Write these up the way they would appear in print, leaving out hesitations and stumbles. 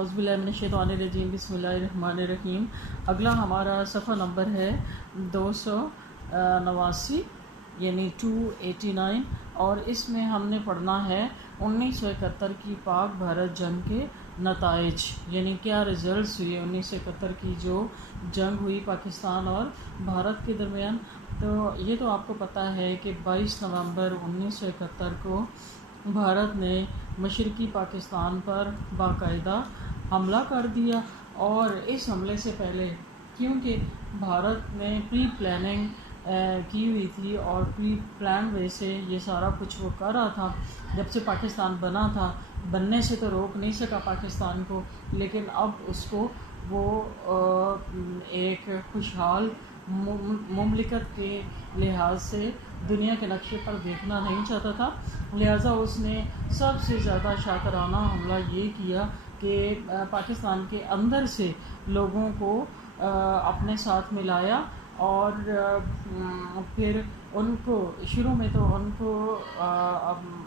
اعوذ باللہ من الشیطان الرجیم، بسم اللہ الرحمن الرحیم۔ اگلا ہمارا صفحہ نمبر ہے 289 یعنی 289، اور اس میں ہم نے پڑھنا ہے 1971 کی پاک بھارت جنگ کے نتائج، یعنی کیا رزلٹس ہوئے 1971 کی جو جنگ ہوئی پاکستان اور بھارت کے درمیان۔ تو یہ تو آپ کو پتہ ہے کہ 22 نومبر 1971 کو بھارت نے مشرقی پاکستان پر باقاعدہ حملہ کر دیا، اور اس حملے سے پہلے کیونکہ بھارت نے پری پلاننگ کی ہوئی تھی اور پری پلان وے سے یہ سارا کچھ وہ کر رہا تھا، جب سے پاکستان بنا تھا، بننے سے تو روک نہیں سکا پاکستان کو، لیکن اب اس کو وہ ایک خوشحال مملکت کے لحاظ سے دنیا کے نقشے پر دیکھنا نہیں چاہتا تھا، لہٰذا اس نے سب سے زیادہ شاکرانہ حملہ یہ کیا کہ پاکستان کے اندر سے لوگوں کو اپنے ساتھ ملایا، اور پھر ان کو شروع میں تو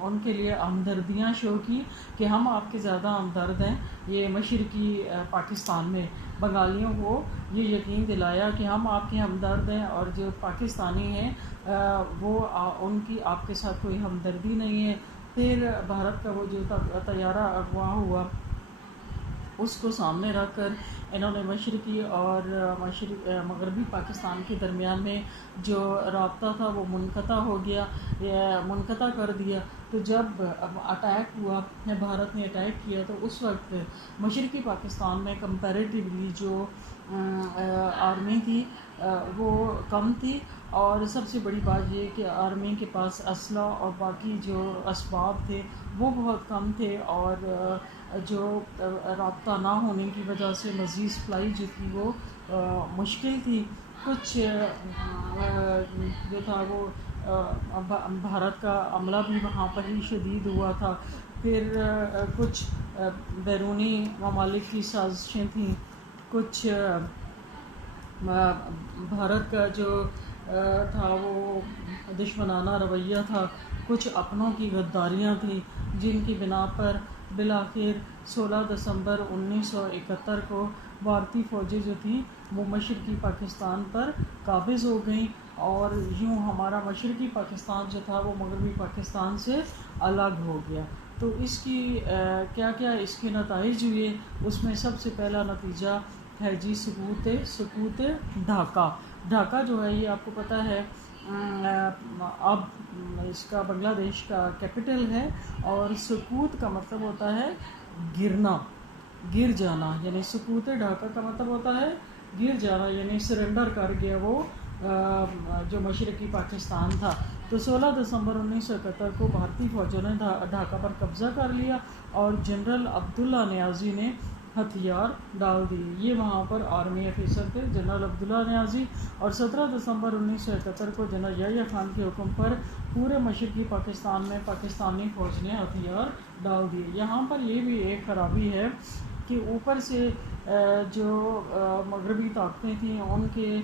ان کے لیے ہمدردیاں شو کی کہ ہم آپ کے زیادہ ہمدرد ہیں۔ یہ مشرقی پاکستان میں بنگالیوں کو یہ یقین دلایا کہ ہم آپ کے ہمدرد ہیں، اور جو پاکستانی ہیں وہ ان کی آپ کے ساتھ کوئی ہمدردی نہیں ہے۔ پھر بھارت کا وہ جو طیارہ اغوا ہوا، اس کو سامنے رکھ کر انہوں نے مشرقی اور مغربی پاکستان کے درمیان میں جو رابطہ تھا وہ منقطع کر دیا۔ تو جب اٹیک ہوا، بھارت نے اٹیک کیا، تو اس وقت مشرقی پاکستان میں کمپیریٹیولی جو آرمی تھی وہ کم تھی، اور سب سے بڑی بات یہ کہ آرمی کے پاس اسلحہ اور باقی جو اسباب تھے وہ بہت کم تھے، اور جو رابطہ نہ ہونے کی وجہ سے مزید سپلائی جو تھی وہ مشکل تھی۔ کچھ جو تھا وہ بھارت کا عملہ بھی وہاں پر ہی شدید ہوا تھا، پھر کچھ بیرونی ممالک کی سازشیں تھیں، کچھ بھارت کا جو تھا وہ دشمنانہ رویہ تھا، کچھ اپنوں کی غداریاں تھیں، جن کی بنا پر بالآخر 16 دسمبر 1971 کو بھارتی فوجیں جو تھیں وہ مشرقی پاکستان پر قابض ہو گئیں، اور یوں ہمارا مشرقی پاکستان جو تھا وہ مغربی پاکستان سے الگ ہو گیا۔ تو اس کی کیا کیا اس کے نتائج ہوئے، اس میں سب سے پہلا نتیجہ ہے جی سقوط ڈھاکہ جو ہے یہ آپ کو پتہ ہے اب اس کا بنگلہ دیش کا کیپٹل ہے، اور سقوط کا مطلب ہوتا ہے گر جانا، یعنی سقوط ڈھاکہ کا مطلب ہوتا ہے گر جانا، یعنی سرنڈر کر گیا وہ جو مشرقی پاکستان تھا۔ تو 16 دسمبر 1971 کو بھارتی فوجوں نے ڈھاکہ پر قبضہ کر لیا، اور جنرل عبداللہ نیازی نے ہتھیار ڈال دیے۔ یہ وہاں پر آرمی افیسر تھے جنرل عبداللہ نیازی، اور 17 دسمبر 1971 کو جنرل یحییٰ خان کے حکم پر پورے مشرقی پاکستان میں پاکستانی فوج نے ہتھیار ڈال دیے۔ یہاں پر یہ بھی ایک خرابی ہے کہ اوپر سے جو مغربی طاقتیں تھیں ان کے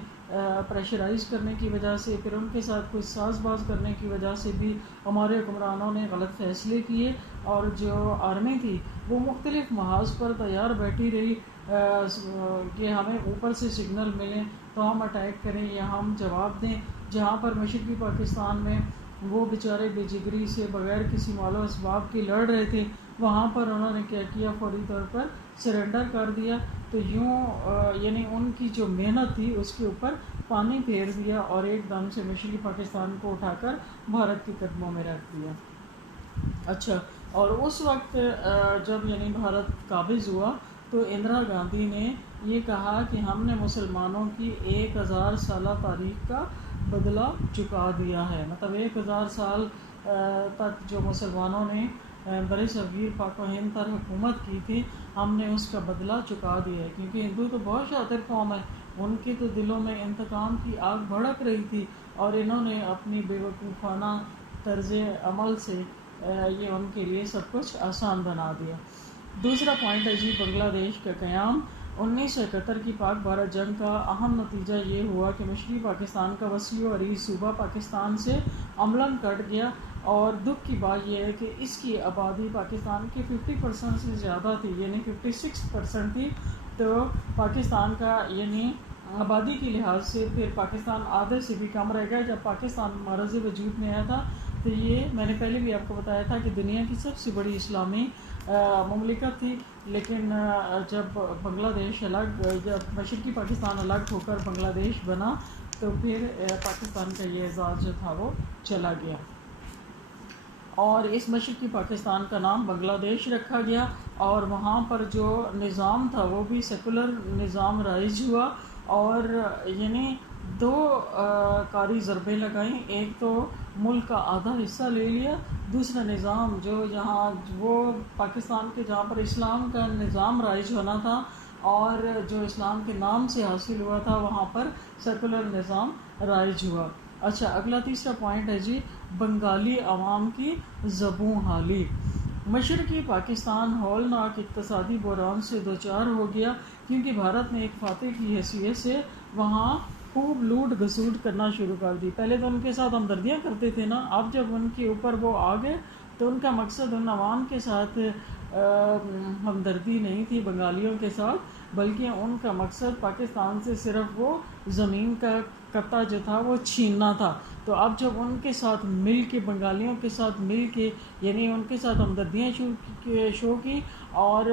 پریشرائز کرنے کی وجہ سے، پھر ان کے ساتھ کوئی ساز باز کرنے کی وجہ سے بھی ہمارے حکمرانوں نے غلط فیصلے کیے، اور جو آرمی تھی وہ مختلف محاذ پر تیار بیٹھی رہی کہ ہمیں اوپر سے سگنل ملیں تو ہم اٹیک کریں یا ہم جواب دیں، جہاں پر مشرقی پاکستان میں وہ بیچارے بے جگری سے بغیر کسی مال و اسباب کے لڑ رہے تھے، وہاں پر انہوں نے کیا کیا، فوری طور پر سرنڈر کر دیا۔ تو یوں یعنی ان کی جو محنت تھی اس کے اوپر پانی پھیر دیا، اور ایک دم سے مشرقی پاکستان کو اٹھا کر بھارت کے قدموں میں رکھ دیا۔ اچھا، اور اس وقت جب یعنی بھارت قابض ہوا تو اندرا گاندھی نے یہ کہا کہ ہم نے مسلمانوں کی 1000 سالہ تاریخ کا بدلہ چکا دیا ہے، مطلب 1000 سال تک جو مسلمانوں نے بر صغیر پاک و ہند پر حکومت کی تھی، ہم نے اس کا بدلہ چکا دیا ہے، کیونکہ ہندو تو بہت شاطر قوم ہے، ان کے تو دلوں میں انتقام کی آگ بھڑک رہی تھی، اور انہوں نے اپنی بے وقوفانہ طرز عمل سے یہ ان کے لیے سب کچھ آسان بنا دیا۔ دوسرا پوائنٹ ہے جی بنگلہ دیش کا قیام۔ 1971 کی پاک بھارت جنگ کا اہم نتیجہ یہ ہوا کہ مشرقی پاکستان کا وسیع و عریض صوبہ پاکستان سے عملاً کٹ گیا، اور دکھ کی بات یہ ہے کہ اس کی آبادی پاکستان کی 50% سے زیادہ تھی، یعنی 56% تھی. تو پاکستان کا یعنی آبادی کے لحاظ سے پھر پاکستان آدھے سے بھی کم رہ گیا. جب پاکستان معرض وجود میں آیا تھا تو یہ میں نے پہلے بھی آپ کو بتایا تھا کہ دنیا کی سب سے بڑی اسلامی مملکت تھی. لیکن جب بنگلہ دیش جب مشرقی پاکستان الگ ہو کر بنگلہ دیش بنا تو پھر پاکستان کا یہ اعزاز جو تھا وہ چلا گیا، اور اس مشرقی پاکستان کا نام بنگلہ دیش رکھا گیا. اور وہاں پر جو نظام تھا وہ بھی سیکولر نظام رائج ہوا، اور یعنی دو کاری ضربیں لگائیں. ایک تو ملک کا آدھا حصہ لے لیا، دوسرا نظام جو جہاں وہ پاکستان کے جہاں پر اسلام کا نظام رائج ہونا تھا اور جو اسلام کے نام سے حاصل ہوا تھا وہاں پر سیکولر نظام رائج ہوا. اچھا، اگلا تیسرا پوائنٹ ہے جی بنگالی عوام کی زبوں حالی. مشرقی پاکستان ہولناک اقتصادی بحران سے دوچار ہو گیا کیونکہ بھارت نے ایک فاتح کی حیثیت سے وہاں خوب لوٹ گھسوٹ کرنا شروع کر دی. پہلے تو ان کے ساتھ ہمدردیاں کرتے تھے نا، اب جب ان کے اوپر وہ آ گئے تو ان کا مقصد ان عوام کے ساتھ ہمدردی نہیں تھی بنگالیوں کے ساتھ، بلکہ ان کا مقصد پاکستان سے صرف وہ زمین کا قطع جو تھا وہ چھیننا تھا. تو اب جب ان کے ساتھ مل کے بنگالیوں کے ساتھ مل کے یعنی ان کے ساتھ ہمدردیاں شو کی اور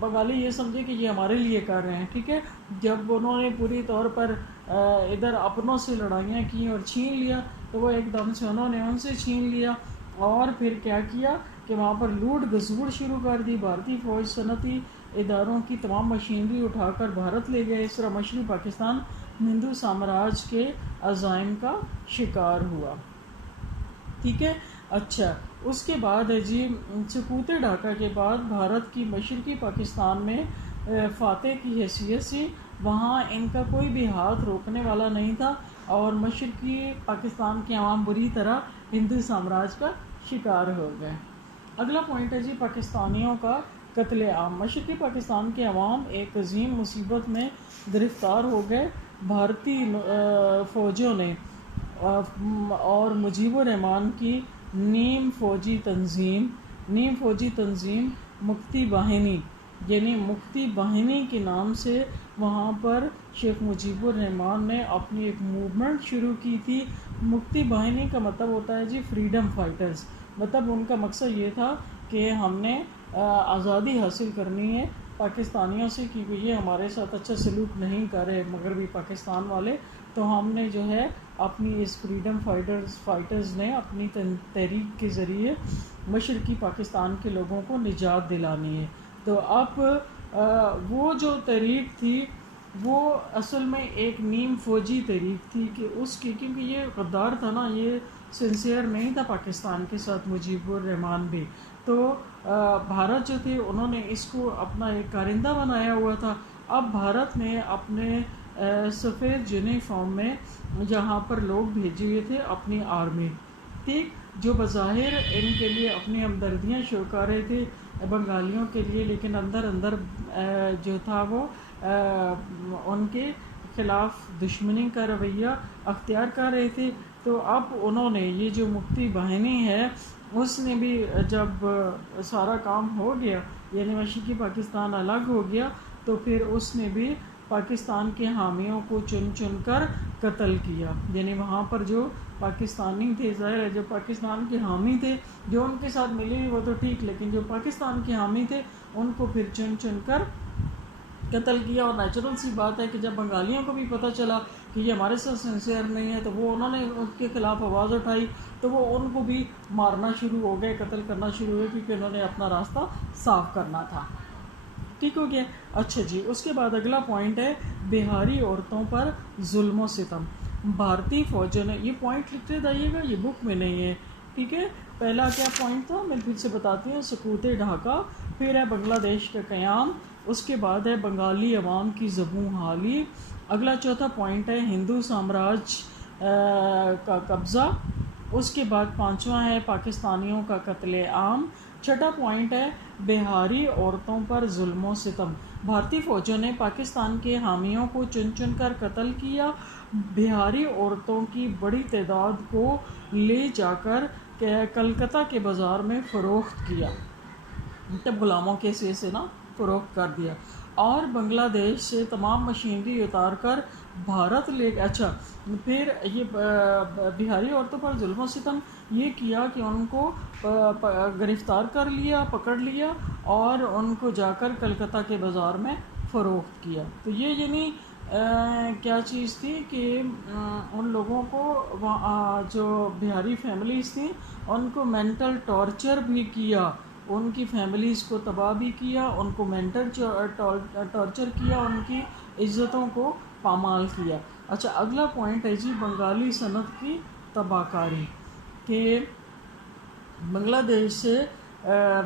بنگالی یہ سمجھے کہ یہ ہمارے لیے کر رہے ہیں، ٹھیک ہے. جب انہوں نے پوری طور پر ادھر اپنوں سے لڑائیاں کی اور چھین لیا تو وہ ایک دم سے انہوں نے ان سے چھین لیا، اور پھر کیا کیا کہ وہاں پر لوٹ گھسوٹ شروع کر دی. بھارتی فوج صنعتی اداروں کی تمام مشینری اٹھا کر بھارت لے گئے. اس طرح مشرقی پاکستان ہندو سامراج کے عزائم کا شکار ہوا. ٹھیک ہے. اچھا، اس کے بعد ہے جی سقوط ڈھاکہ کے بعد بھارت کی مشرقی پاکستان میں فاتح کی حیثیت سے وہاں ان کا کوئی بھی ہاتھ روکنے والا نہیں تھا، اور مشرقی پاکستان کے عوام بری طرح ہندو سامراج کا شکار ہو گئے. اگلا پوائنٹ ہے جی پاکستانیوں کا قتل عام. مشرقی پاکستان کے عوام ایک عظیم مصیبت میں گرفتار ہو گئے. بھارتی فوجوں نے اور مجیب الرحمان کی نیم فوجی تنظیم مکتی باہنی یعنی مکتی باہنی کے نام سے وہاں پر شیخ مجیب الرحمان نے اپنی ایک موومنٹ شروع کی تھی. مکتی باہنی کا مطلب ہوتا ہے جی فریڈم فائٹرز. مطلب ان کا مقصد یہ تھا کہ ہم نے آزادی حاصل کرنی ہے پاکستانیوں سے، کیونکہ یہ ہمارے ساتھ اچھا سلوک نہیں کر رہے مغربی پاکستان والے. تو ہم نے جو ہے اپنی اس فریڈم فائٹرز نے اپنی تحریک کے ذریعے مشرقی پاکستان کے لوگوں کو نجات دلانی ہے. تو اب وہ جو تحریک تھی وہ اصل میں ایک نیم فوجی تحریک تھی کہ اس کی، کیونکہ یہ غدار تھا نا، یہ سنسیئر نہیں تھا پاکستان کے ساتھ مجیب الرحمان بھی. تو بھارت جو تھے انہوں نے اس کو اپنا ایک کارندہ بنایا ہوا تھا. اب بھارت نے اپنے سفید یونیفارم میں جہاں پر لوگ بھیجے ہوئے تھے اپنی آرمی، ٹھیک، جو بظاہر ان کے لیے اپنی ہمدردیاں شو کر رہے تھے بنگالیوں کے لیے، لیکن اندر اندر جو تھا وہ ان کے خلاف دشمنی کا رویہ اختیار کر رہے تھے. تو اب انہوں نے یہ جو مکتی باہنی ہے اس نے بھی جب سارا کام ہو گیا یعنی مشرقی پاکستان الگ ہو گیا تو پھر اس نے بھی پاکستان کے حامیوں کو چن چن کر قتل کیا. یعنی وہاں پر جو پاکستانی تھے، ظاہر ہے جو پاکستان کے حامی تھے جو ان کے ساتھ ملے وہ تو ٹھیک، لیکن جو پاکستان کے حامی تھے ان کو پھر چن چن کر قتل کیا. اور نیچرل سی بات ہے کہ جب بنگالیوں کو بھی پتہ چلا کہ یہ ہمارے ساتھ سنسیئر نہیں ہے تو وہ انہوں نے ان کے خلاف آواز اٹھائی تو وہ ان کو بھی مارنا شروع ہو گئے، قتل کرنا شروع ہوئے، کیونکہ انہوں نے اپنا راستہ صاف کرنا تھا. ٹھیک ہو گیا. اچھا جی، اس کے بعد اگلا پوائنٹ ہے بہاری عورتوں پر ظلم و ستم. بھارتی فوجوں نے، یہ پوائنٹ لکھتے جائیے گا، یہ بک میں نہیں ہے، ٹھیک ہے. پہلا کیا پوائنٹ تھا میں پھر سے بتاتی ہوں، سقوط ڈھاکہ، پھر ہے بنگلہ دیش کا قیام، اس کے بعد ہے بنگالی عوام کی زبوں حالی. اگلا چوتھا پوائنٹ ہے ہندو سامراج کا قبضہ. اس کے بعد پانچواں ہے پاکستانیوں کا قتل عام. چھٹا پوائنٹ ہے بہاری عورتوں پر ظلم و ستم. بھارتی فوجوں نے پاکستان کے حامیوں کو چن چن کر قتل کیا. بہاری عورتوں کی بڑی تعداد کو لے جا کر کہ کلکتہ کے بازار میں فروخت کیا، تب غلاموں کے سے نا فروخت کر دیا، اور بنگلہ دیش سے تمام مشینری اتار کر بھارت لے گئے۔ اچھا، پھر یہ بہاری عورتوں پر ظلم و ستم یہ کیا کہ ان کو گرفتار کر لیا، پکڑ لیا، اور ان کو جا کر کلکتہ کے بازار میں فروخت کیا۔ تو یہ یعنی کیا چیز تھی کہ ان لوگوں کو جو بہاری فیملیز تھیں ان کو مینٹل ٹارچر بھی کیا، ان کی فیملیز کو تباہ بھی کیا، ان کو مینٹل ٹارچر کیا، ان کی عزتوں کو پامال کیا۔ اچھا، اگلا پوائنٹ ہے جی بنگالی صنعت کی تباہ کاری، کہ بنگلہ دیش سے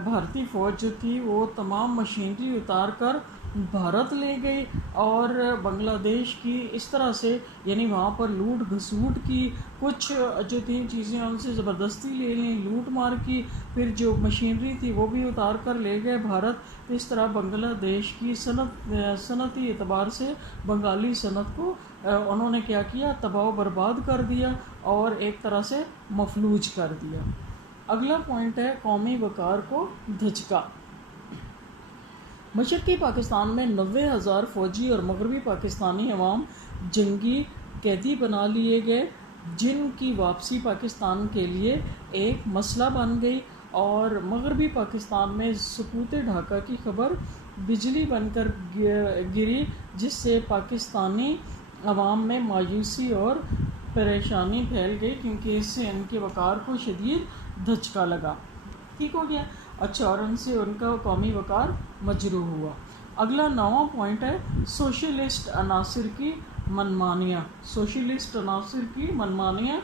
بھارتی فوج جو تھی وہ تمام مشینری اتار کر بھارت لے گئی، اور بنگلہ دیش کی اس طرح سے یعنی وہاں پر لوٹ گھسوٹ کی، کچھ جو تھی چیزیں ان سے زبردستی لے لیں، لوٹ مار کی، پھر جو مشینری تھی وہ بھی اتار کر لے گئے بھارت۔ اس طرح بنگلہ دیش کی صنعتی اعتبار سے بنگالی صنعت کو انہوں نے کیا کیا، تباہ و برباد کر دیا اور ایک طرح سے مفلوج کر دیا۔ اگلا پوائنٹ ہے قومی وقار کو دھچکا۔ مشرقی پاکستان میں 90,000 فوجی اور مغربی پاکستانی عوام جنگی قیدی بنا لیے گئے، جن کی واپسی پاکستان کے لیے ایک مسئلہ بن گئی، اور مغربی پاکستان میں سقوط ڈھاکہ کی خبر بجلی بن کر گری، جس سے پاکستانی عوام میں مایوسی اور پریشانی پھیل گئی، کیونکہ اس سے ان کے وقار کو شدید دھچکا لگا۔ ٹھیک ہو گیا؟ اچھا، اور ان سے ان کا قومی وقار مجروح ہوا۔ اگلا 9واں پوائنٹ ہے سوشلسٹ عناصر کی منمانیاں۔ سوشلسٹ عناصر کی منمانیاں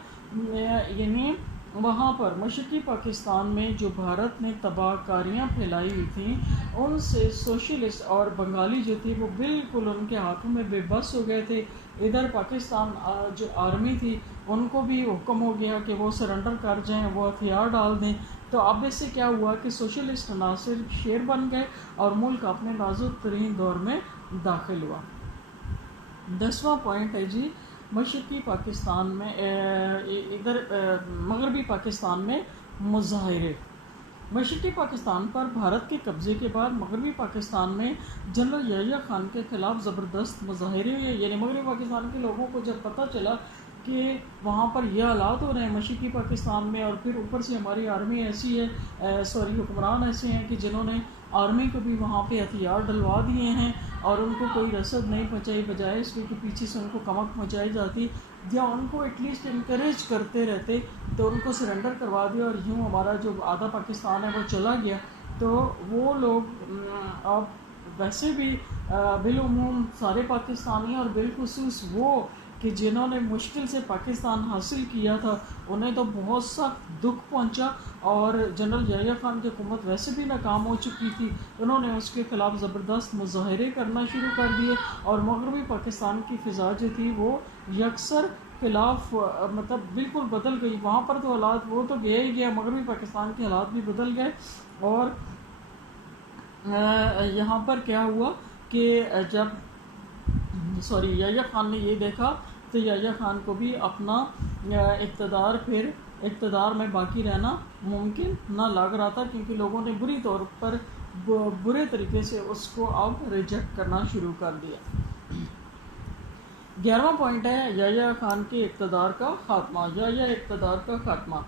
یعنی وہاں پر مشرقی پاکستان میں جو بھارت نے تباہ کاریاں پھیلائی ہوئی تھیں، ان سے سوشلسٹ اور بنگالی جو تھی وہ بالکل ان کے ہاتھوں میں بے بس ہو گئے تھے۔ ادھر پاکستان جو آرمی تھی ان کو بھی حکم ہو گیا کہ وہ سرنڈر کر جائیں، وہ ہتھیار ڈال دیں۔ تو اب اس سے کیا ہوا کہ سوشلسٹ عناصر شیر بن گئے اور ملک اپنے نازک ترین دور میں داخل ہوا۔ 10واں پوائنٹ ہے جی مشرقی پاکستان میں ادھر مغربی پاکستان میں مظاہرے۔ مشرقی پاکستان پر بھارت کے قبضے کے بعد مغربی پاکستان میں جنرل یحییٰ خان کے خلاف زبردست مظاہرے ہوئے، یعنی مغربی پاکستان کے لوگوں کو جب پتہ چلا کہ وہاں پر یہ حالات ہو رہے ہیں مشرقی پاکستان میں، اور پھر اوپر سے ہماری آرمی ایسی ہے حکمران ایسے ہیں کہ جنہوں نے آرمی کو بھی وہاں پہ ہتھیار ڈلوا دیے ہیں، اور ان کو کوئی رسد نہیں پہنچائی، بجائے اس کے پیچھے سے ان کو کمک پہنچائی جاتی، یا ان کو ایٹ لیسٹ انکریج کرتے رہتے تو ان کو سرنڈر کروا دیا، اور یوں ہمارا جو آدھا پاکستان ہے وہ چلا گیا۔ تو وہ لوگ اب ویسے بھی بالعموم سارے پاکستانی اور بالخصوص وہ کہ جنہوں نے مشکل سے پاکستان حاصل کیا تھا انہیں تو بہت سخت دکھ پہنچا، اور جنرل یحییٰ خان کی حکومت ویسے بھی ناکام ہو چکی تھی، انہوں نے اس کے خلاف زبردست مظاہرے کرنا شروع کر دیے، اور مغربی پاکستان کی فضا جو تھی وہ یکسر خلاف مطلب بالکل بدل گئی۔ وہاں پر تو حالات وہ تو گیا ہی گیا، مغربی پاکستان کے حالات بھی بدل گئے، اور یہاں پر کیا ہوا کہ جب یحییٰ خان نے یہ دیکھا تو یحییٰ خان کو بھی اپنا اقتدار میں باقی رہنا ممکن نہ لگ رہا تھا، کیونکہ لوگوں نے بری طور پر برے طریقے سے اس کو اب ریجیکٹ کرنا شروع کر دیا۔ 11واں پوائنٹ ہے یحییٰ خان کے اقتدار کا خاتمہ۔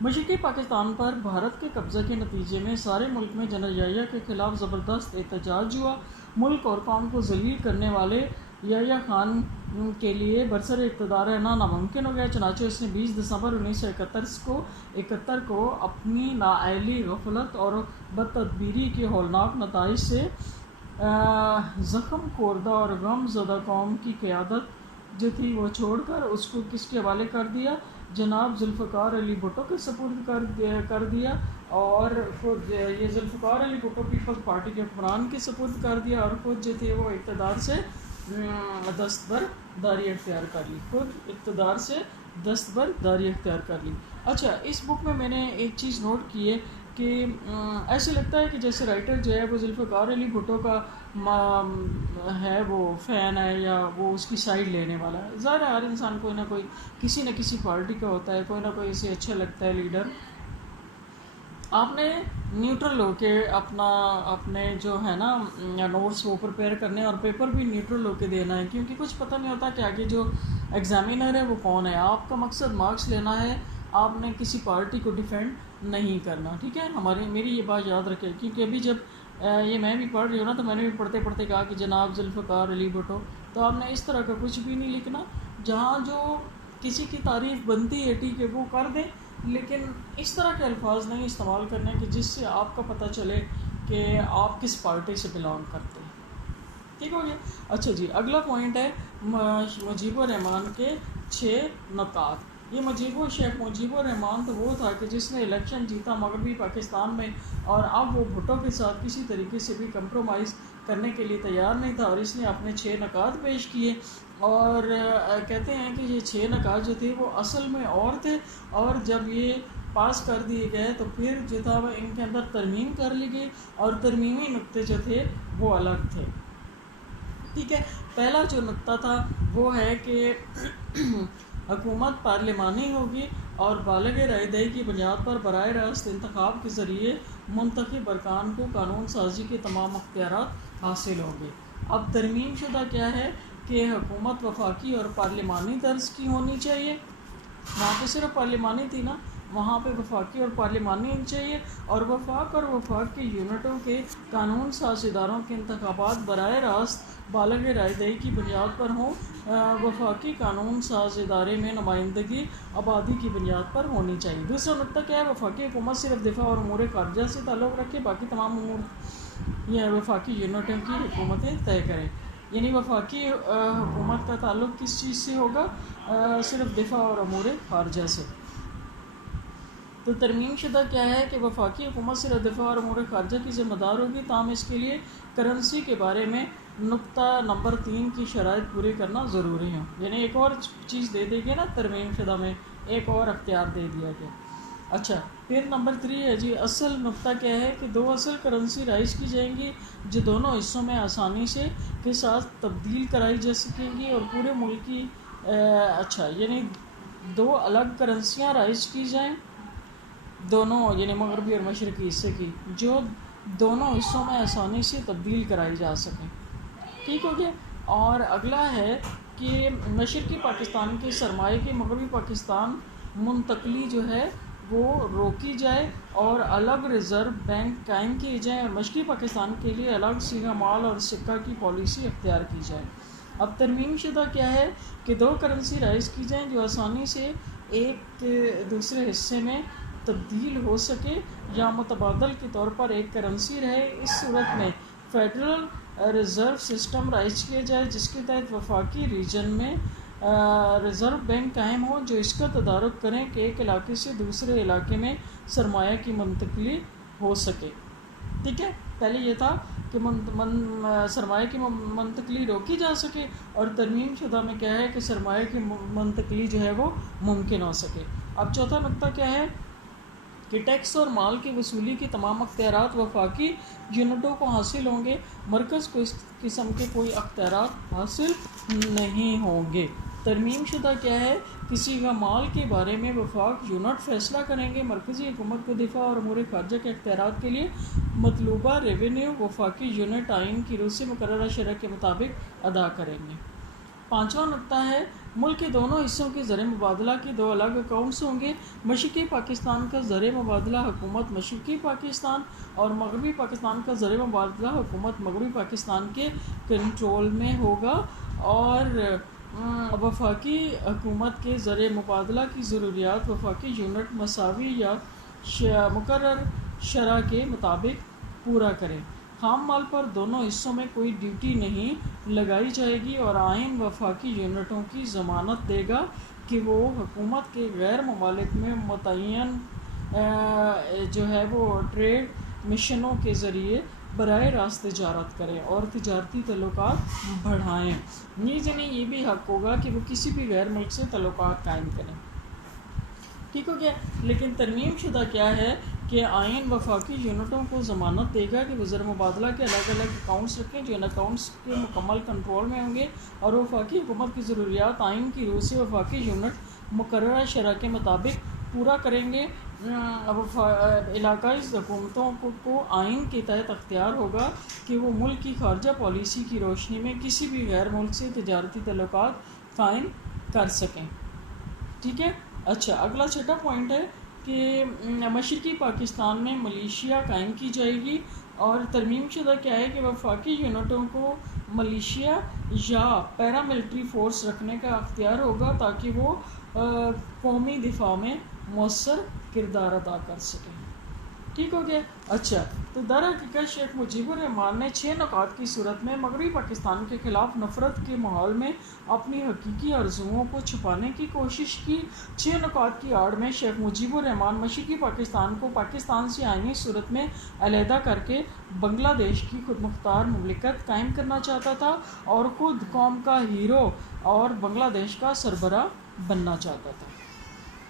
مشرقی پاکستان پر بھارت کے قبضہ کے نتیجے میں سارے ملک میں جنرل یحییٰ کے خلاف زبردست احتجاج ہوا۔ ملک اور قوم کو ذلیل کرنے والے یحییٰ خان کے لیے برسر اقتدار رہنا ناممکن ہو گیا، چنانچہ اس نے 20 دسمبر 1971 کو اپنی نااہلی، غفلت اور بدتدبیری کے ہولناک نتائج سے زخم خوردہ اور غم زدہ قوم کی قیادت جو تھی وہ چھوڑ کر اس کو کس کے حوالے کر دیا؟ جناب ذوالفقار علی بھٹو کے سپرد کر دیا، اور خود یہ ذوالفقار علی بھٹو پیپلز پارٹی کے حکمران کے سپرد کر دیا، اور خود جو تھے وہ اقتدار سے دستبرداری اختیار کر لی۔ اچھا، اس بک میں نے ایک چیز نوٹ کی ہے کہ ایسے لگتا ہے کہ جیسے رائٹر جو ہے وہ ذوالفقار علی بھٹو کا ہے، وہ فین ہے یا وہ اس کی سائڈ لینے والا ہے۔ ظاہر ہے ہر انسان کوئی نہ کوئی کسی نہ کسی پارٹی کا ہوتا ہے، کوئی نہ کوئی اسے اچھا لگتا ہے لیڈر، آپ نے نیوٹرل ہو کے اپنے جو ہے نا نوٹس وہ پریپیئر کرنے، اور پیپر بھی نیوٹرل ہو کے دینا ہے، کیونکہ کچھ پتہ نہیں ہوتا کہ آگے جو ایگزامینر ہے وہ کون ہے. آپ کا مقصد مارکس لینا ہے، آپ نے کسی پارٹی کو ڈیفینڈ نہیں کرنا. ٹھیک ہے، میری یہ بات یاد رکھے، کیونکہ ابھی جب یہ میں بھی پڑھ رہی ہوں نا، تو میں نے بھی پڑھتے پڑھتے کہا کہ جناب ذوالفقار علی بھٹو، تو آپ نے اس طرح کا کچھ بھی نہیں لکھنا. جہاں جو کسی کی تعریف بنتی ہے ٹھیک ہے وہ کر دیں، لیکن اس طرح کے الفاظ نہیں استعمال کرنے کہ جس سے آپ کا پتہ چلے کہ آپ کس پارٹی سے بلانگ کرتے ہیں. ٹھیک ہو گیا. اچھا جی، اگلا پوائنٹ ہے مجیب الرحمن کے 6 نکات. یہ شیخ مجیب الرحمن تو وہ تھا کہ جس نے الیکشن جیتا مغربی پاکستان میں، اور اب وہ بھٹو کے ساتھ کسی طریقے سے بھی کمپرومائز کرنے کے لیے تیار نہیں تھا، اور اس نے اپنے 6 نکات پیش کیے. اور کہتے ہیں کہ یہ 6 نکات جو تھے وہ اصل میں اور تھے، اور جب یہ پاس کر دیے گئے تو پھر جو تھا وہ ان کے اندر ترمیم کر لی گئی، اور ترمیمی نقطے جو تھے وہ الگ تھے. ٹھیک ہے، پہلا جو نقطہ تھا وہ ہے کہ حکومت پارلیمانی ہوگی اور بالغ رائے دہی کی بنیاد پر براہ راست انتخاب کے ذریعے منتخب ارکان کو قانون سازی کے تمام اختیارات حاصل ہوں گے. اب ترمیم شدہ کیا ہے کہ حکومت وفاقی اور پارلیمانی طرز کی ہونی چاہیے. وہاں پہ صرف پارلیمانی تھی نا، وہاں پہ وفاقی اور پارلیمانی ہونی چاہیے، اور وفاق کی یونٹوں کے قانون ساز اداروں کے انتخابات براہ راست بالغ رائے دہی کی بنیاد پر ہوں. وفاقی قانون ساز ادارے میں نمائندگی آبادی کی بنیاد پر ہونی چاہیے. دوسرا نقطہ کیا ہے؟ وفاقی حکومت صرف دفاع اور امور خارجہ سے تعلق رکھے، باقی تمام امور یہ وفاقی یونٹوں کی حکومتیں طے کریں. یعنی وفاقی حکومت کا تعلق کس چیز سے ہوگا؟ صرف دفاع اور امور خارجہ سے. تو ترمیم شدہ کیا ہے کہ وفاقی حکومت صرف دفاع اور امور خارجہ کی ذمہ دار ہوگی، تاہم اس کے لیے کرنسی کے بارے میں نقطہ نمبر 3 کی شرائط پوری کرنا ضروری ہے. یعنی ایک اور چیز دے دے گی نا ترمیم شدہ میں، ایک اور اختیار دے دیا گیا. اچھا، پھر نمبر 3 ہے جی، اصل نقطہ کیا ہے کہ 2 اصل کرنسی رائج کی جائیں گی جو دونوں حصوں میں آسانی سے کے ساتھ تبدیل کرائی جا سکیں گی، اور پورے ملک کی یعنی 2 الگ کرنسیاں رائج کی جائیں دونوں، یعنی مغربی اور مشرقی حصے کی، جو دونوں حصوں میں آسانی سے تبدیل کرائی جا سکیں. ٹھیک ہو گیا. اور اگلا ہے کہ مشرقی پاکستان کے سرمایے کی مغربی پاکستان منتقلی جو ہے وہ روکی جائے، اور الگ ریزرو بینک قائم کیے جائیں، اور مشرقی پاکستان کے لیے الگ سیگا مال اور سکہ کی پالیسی اختیار کی جائے. اب ترمیم شدہ کیا ہے کہ 2 کرنسی رائج کی جائیں جو آسانی سے ایک دوسرے حصے میں تبدیل ہو سکے یا متبادل کے طور پر ایک کرنسی رہے. اس صورت میں فیڈرل ریزرو سسٹم رائج کیا جائے، جس کے تحت وفاقی ریجن میں ریزرو بینک قائم ہو جو اس کا تدارک کریں کہ ایک علاقے سے دوسرے علاقے میں سرمایہ کی منتقلی ہو سکے. ٹھیک ہے، پہلے یہ تھا کہ سرمایہ کی منتقلی روکی جا سکے، اور ترمیم شدہ میں کیا ہے کہ سرمایہ کی منتقلی جو ہے وہ ممکن ہو سکے. اب چوتھا نقطہ کیا ہے کہ ٹیکس اور مال کی وصولی کے تمام اختیارات وفاقی یونٹوں کو حاصل ہوں گے، مرکز کو اس قسم کے کوئی اختیارات حاصل نہیں ہوں گے. ترمیم شدہ کیا ہے؟ کسی کا مال کے بارے میں وفاق یونٹ فیصلہ کریں گے. مرکزی حکومت کو دفاع اور امور خارجہ کے اختیارات کے لیے مطلوبہ ریونیو وفاقی یونٹ آئین کی روح سے مقررہ شرح کے مطابق ادا کریں گے. پانچواں نقطہ ہے ملک کے دونوں حصوں کے زر مبادلہ کے 2 الگ اکاؤنٹس ہوں گے. مشرقی پاکستان کا زر مبادلہ حکومت مشرقی پاکستان، اور مغربی پاکستان کا زر مبادلہ حکومت مغربی پاکستان کے کنٹرول میں ہوگا. اور وفاقی حکومت کے زر مبادلہ کی ضروریات وفاقی یونٹ مساوی یا مقرر شرح کے مطابق پورا کریں. خام مال پر دونوں حصوں میں کوئی ڈیوٹی نہیں لگائی جائے گی، اور آئین وفاقی یونٹوں کی ضمانت دے گا کہ وہ حکومت کے غیر ممالک میں متعین جو ہے وہ ٹریڈ مشنوں کے ذریعے براہ راست تجارت کریں اور تجارتی تعلقات بڑھائیں. یہ بھی حق ہوگا کہ وہ کسی بھی غیر ملک سے تعلقات قائم کریں. ٹھیک ہو گیا. لیکن ترمیم شدہ کیا ہے کہ آئین وفاقی یونٹوں کو ضمانت دے گا کہ وہ زر مبادلہ کے الگ الگ اکاؤنٹس رکھیں جو ان اکاؤنٹس کے مکمل کنٹرول میں ہوں گے، اور وفاقی حکومت کی ضروریات آئین کی روح سے وفاقی یونٹ مقررہ شرح کے مطابق پورا کریں گے. علاقائی حکومتوں کو آئین کے تحت اختیار ہوگا کہ وہ ملک کی خارجہ پالیسی کی روشنی میں کسی بھی غیر ملک سے تجارتی تعلقات قائم کر سکیں. ٹھیک ہے. اچھا، اگلا چھٹا پوائنٹ ہے کہ مشرقی پاکستان میں ملیشیا قائم کی جائے گی، اور ترمیم شدہ کیا ہے کہ وفاقی یونٹوں کو ملیشیا یا پیراملٹری فورس رکھنے کا اختیار ہوگا تاکہ وہ قومی دفاع میں مؤثر کردار ادا کر سکیں. ٹھیک ہو گیا. اچھا، تو در حقیقت شیخ مجیب الرحمان نے 6 نکات کی صورت میں مغربی پاکستان کے خلاف نفرت کے ماحول میں اپنی حقیقی آرزوؤں کو چھپانے کی کوشش کی. 6 نکات کی آڑ میں شیخ مجیب الرحمان مشرقی پاکستان کو پاکستان سے آئینی صورت میں علیحدہ کر کے بنگلہ دیش کی خود مختار مملکت قائم کرنا چاہتا تھا، اور خود قوم کا ہیرو اور بنگلہ دیش کا سربراہ بننا چاہتا تھا.